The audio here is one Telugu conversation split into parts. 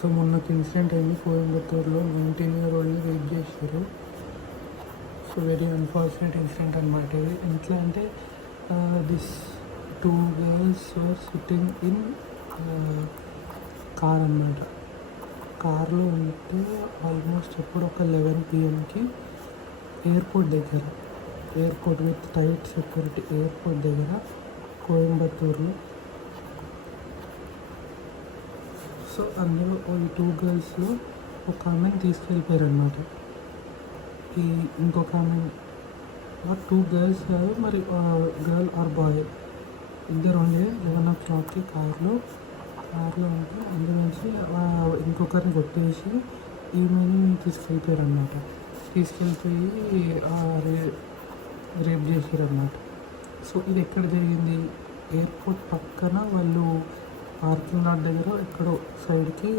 సో మొన్నకి ఇన్సిడెంట్ అయింది కోయంబత్తూరులో 19-year-oldని రేప్ చేశారు. సో వెరీ అన్ఫార్చునేట్ ఇన్సిడెంట్ అనమాట ఇది. ఎట్లా అంటే this 2 girls were sitting in car అనమాట. కార్లో ఉంటే ఆల్మోస్ట్ ఎప్పుడు ఒక 11 PM airport with tight security airport దగ్గర కోయంబత్తూరులో. సో అందులో ఈ 2 girlsలో ఒక ఆమెను తీసుకెళ్ళిపోయారు అనమాట. ఈ ఇంకొక ఆమె 2 girls కాదు, మరి గర్ల్ ఆర్ బాయ్ ఇద్దరు ఉండే 11 o'clockకి కార్లో ఉంటే అందులోంచి ఇంకొకరిని కొట్టేసి ఈమెని తీసుకెళ్ళిపోయారు అనమాట. తీసుకెళ్ళిపోయి రేప్ చేశారు అన్నమాట. సో ఇది ఎక్కడ జరిగింది? ఎయిర్పోర్ట్ పక్కన వాళ్ళు పార్కింగ్ లాట్ దగ్గర ఎక్కడో సైడ్కి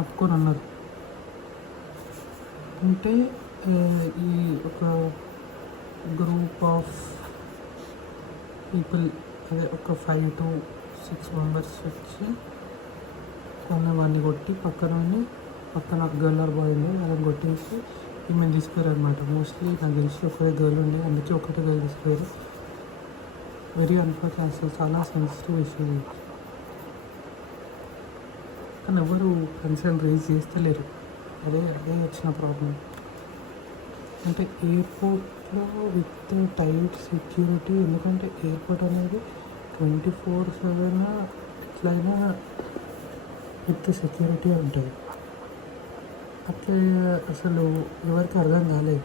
ఆపుకొని అన్నారు. అంటే ఈ ఒక గ్రూప్ ఆఫ్ పీపుల్, అదే ఒక 5 to 6 members వచ్చి వాడిని కొట్టి పక్కన గర్ల్ ఆర్ బాయ్ ఉంది వాళ్ళని కొట్టేసి ఈమెను తీసుకెళ్ళారు అనమాట. మోస్ట్లీ నాకు తెలిసి ఒకటే గర్ల్ ఉండే, అందుకే ఒకటే గర్ల్ తీసుకెళ్ళారు. వెరీ అన్ఫార్చునేట్, అసలు చాలా సెన్సిటివ్ విషయం. కానీ ఎవరు కన్సర్న్ రేజ్ చేస్తలేరు. అదే వచ్చిన ప్రాబ్లం. అంటే ఎయిర్పోర్ట్లో విత్ టైట్ సెక్యూరిటీ, ఎందుకంటే ఎయిర్పోర్ట్ అనేది 24/7 ఎట్లయినా విత్ సెక్యూరిటీ ఉంటుంది. అట్లా అసలు ఎవరికి అర్థం కాలేదు.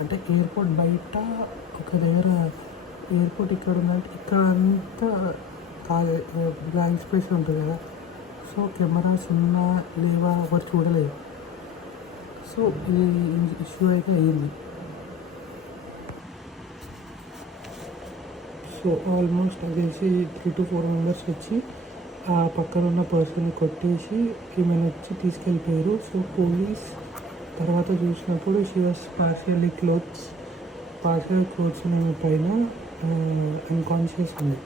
అంటే ఎయిర్పోర్ట్ బయట ఒక దగ్గర ఎయిర్పోర్ట్ ఇక్కడ ఉందంటే ఇక్కడ అంతా బ్లాంక్ స్పేస్ ఉంటుంది కదా. సో కెమెరాస్ ఉన్నా లేవా ఎవరు చూడలేదు. సో ఇది ఇష్యూ అయితే అయ్యింది. సో ఆల్మోస్ట్ అది తెలిసి 3 to 4 members వచ్చి ఆ పక్కన ఉన్న పర్సన్ని కొట్టేసి ఈమెను వచ్చి తీసుకెళ్ళిపోయారు. సో పోలీస్ తర్వాత చూసినప్పుడు షీ వాస్ పార్షియల్ క్లోత్స్ ఈమె పైన అన్కాన్షియస్ ఉంది.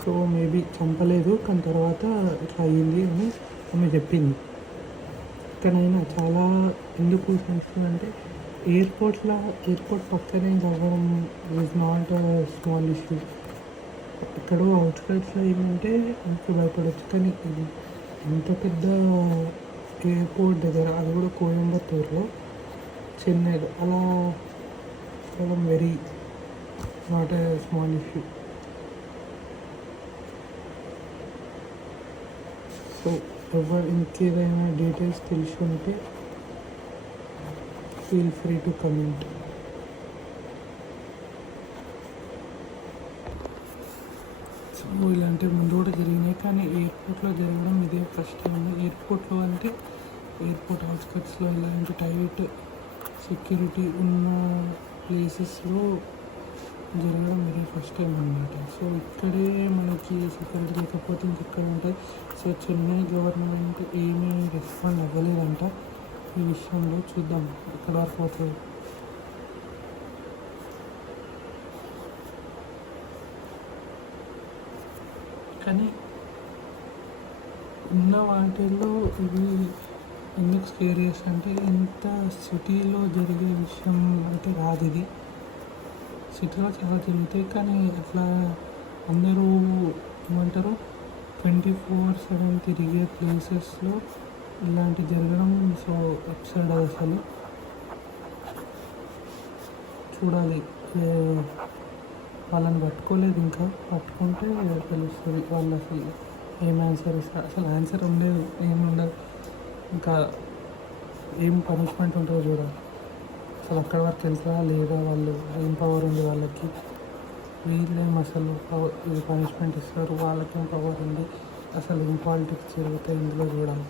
సో మేబీ చంపలేదు, కానీ తర్వాత ఇట్లా అయ్యింది అని ఆమె చెప్పింది. ఎక్కడైనా చాలా ఎందుకు సెన్సిటివ్ అంటే ఎయిర్పోర్ట్ పక్కనే జరగడం ఈజ్ నాట్ స్మాల్ ఇష్యూ. ఎక్కడో అవుట్స్కట్స్లో ఏమంటే మనకు భయపడవచ్చు, కానీ ఇది ఎంత పెద్ద ఎయిర్పోర్ట్ దగ్గర, అది కూడా కోయంబత్తూరులో, చెన్నైలో అలా కావడం very not a small issue. So ఎవరు ఇంకేదైనా డీటెయిల్స్ తెలిసి ఉంటే feel free to comment. So ఇలాంటివి ముందు కూడా జరిగినాయి, కానీ ఎయిర్పోర్ట్లో జరగడం ఇదే ఫస్ట్ టైం. ఎయిర్పోర్ట్లో అంటే ఎయిర్పోర్ట్ అవుట్స్కట్స్లో ఇలాంటి టైట్ సెక్యూరిటీ ఉన్న ప్లేసెస్లో జరగడం ఇదే ఫస్ట్ టైం అన్నమాట. సో ఇక్కడే మనకి సెక్యూరిటీ లేకపోతే ఇంకెక్కడ ఉంటుంది. సో చెన్నై గవర్నమెంట్ ఏమీ రెస్పాండ్ అవ్వలేదంట ఈ విషయంలో. చూద్దాం ఎక్కడ వరకు అవుతుంది. కానీ ఉన్న వాటిల్లో ఇది ఎందుకు స్కేరియస్ అంటే ఇంత సిటీలో జరిగే విషయం అంటే కాదు ఇది. సిటీలో చాలా జరుగుతాయి, కానీ అట్లా అందరూ ఏమంటారు 24/7 తిరిగే ప్లేసెస్లో ఇలాంటి జరగడం సో అప్సైడ్ అసలు. చూడాలి, వాళ్ళని పట్టుకోలేదు, ఇంకా పట్టుకుంటే తెలుస్తుంది వాళ్ళు అసలు ఏం ఆన్సర్ ఇస్తారు. అసలు ఆన్సర్ ఉండదు, ఏముండదు, ఇంకా ఏం పనిష్మెంట్ ఉంటుందో చూడాలి. అసలు అక్కడి వరకు వెళ్తారా లేదా, వాళ్ళు ఏం పవర్ ఉంది వాళ్ళకి, వీళ్ళేం అసలు ఇది పనిష్మెంట్ ఇస్తారు, వాళ్ళకేం పవర్ ఉంది, అసలు ఏం పాలిటిక్స్ జరుగుతాయి ఇందులో చూడాలి.